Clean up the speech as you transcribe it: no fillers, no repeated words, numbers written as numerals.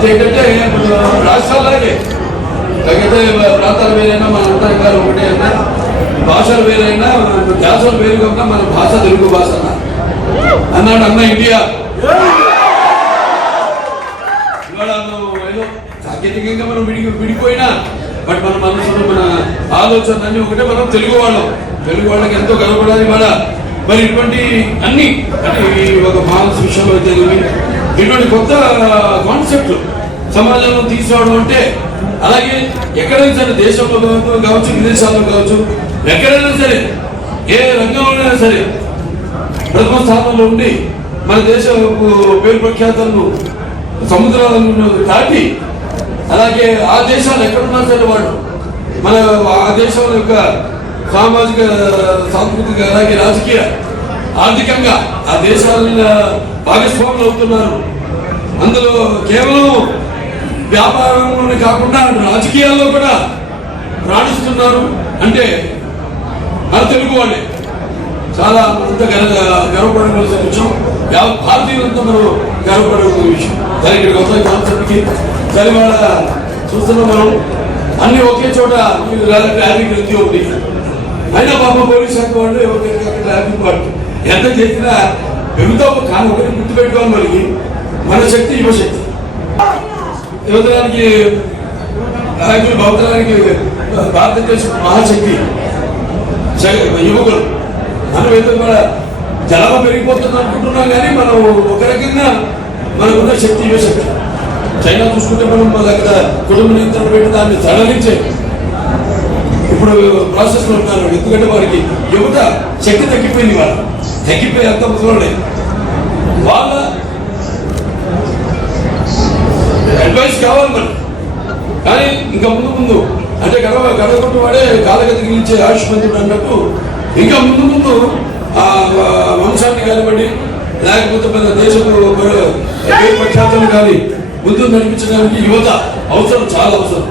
కాకపోతే ఏంటంటే రాష్ట్రాలలాగే తగ్గితే ప్రాంతాలు వేరైనా మన అంతరంగాలు ఒకటే అయినా భాషలు వేరైనా దేశాలు వేరు కాకుండా మన భాష తెలుగు భాష అన్నాడు అన్న ఇండియా. ఇవాళ ఏదో సాంకేతికంగా మనం విడిపోయినా బట్ మన మనసులో మన ఆలోచన అన్ని ఒకటే. మనం తెలుగు వాళ్ళకి ఎంతో గర్వపడాలి ఇవాళ. మరి ఇటువంటి అన్ని అంటే ఒక మానస విషయంలో తెలివి ఇటువంటి కొత్త కాన్సెప్ట్లు సమాజంలో తీసుకురావడం అంటే, అలాగే ఎక్కడైనా సరే దేశంలో కావచ్చు విదేశాల్లో కావచ్చు ఎక్కడైనా సరే ఏ రంగంలోనైనా సరే ప్రథమ స్థానంలో ఉండి మన దేశ పేరు ప్రఖ్యాతలను సముద్రాలను దాటి, అలాగే ఆ దేశాలు ఎక్కడున్నా సరే వాళ్ళు మన ఆ దేశం యొక్క సామాజిక సాంస్కృతిక అలాగే రాజకీయ ఆర్థికంగా ఆ దేశాల భాగస్వాములు అవుతున్నారు. అందులో కేవలం వ్యాపారంలోనే కాకుండా రాజకీయాల్లో కూడా రాణిస్తున్నారు అంటే మన తెలుగు వాళ్ళే. చాలా అంత గర్వపడవలసిన విషయం, భారతీయులంతా మనం గర్వపడవలసిన విషయం. సరే ఇక్కడ కొత్త కాన్సెప్ట్కి సరే వాళ్ళ చూస్తున్నాం మనం అన్ని ఒకే చోట ట్రాఫిక్ రద్దీ ఉంది. అయినా పాప పోలీస్ శాఖ వాళ్ళు ఎవరికైనా ట్రాఫిక్ వాళ్ళు ఎంత చేసినా పెరుగుతా కానీ ఒకటి గుర్తుపెట్టుకోవాలి, మనకి మన శక్తి యువశక్తి. యువతరానికి నాయకులు భవితరానికి భారతదేశ మహాశక్తి యువకులు. మనం ఏదో కూడా జనాభా పెరిగిపోతుంది అనుకుంటున్నాం కానీ మనం ఒక రకంగా మనకున్న శక్తి యువశక్తి. చైనా చూసుకుంటే మనం అక్కడ కుటుంబ నియంత్రణ పెట్టి దాన్ని సడలించే ఇప్పుడు ప్రాసెస్లో ఉన్నారు. ఎందుకంటే వారికి యువత శక్తి తగ్గిపోయింది, వాళ్ళు తగ్గిపోయి అంత ముసలోడే. వాళ్ళ అడ్వైస్ కావాలి మనకి. కానీ ఇంకా ముందు అంటే గడగొట్టు వాడే కాలగతి గెలిచే ఆయుష్మంతుడు అన్నట్టు ఇంకా ముందు ఆ వంశాన్ని కానివ్వండి లేకపోతే మన దేశపు ప్రఖ్యాతలు కానీ ముందు నడిపించడానికి యువత అవసరం, చాలా అవసరం.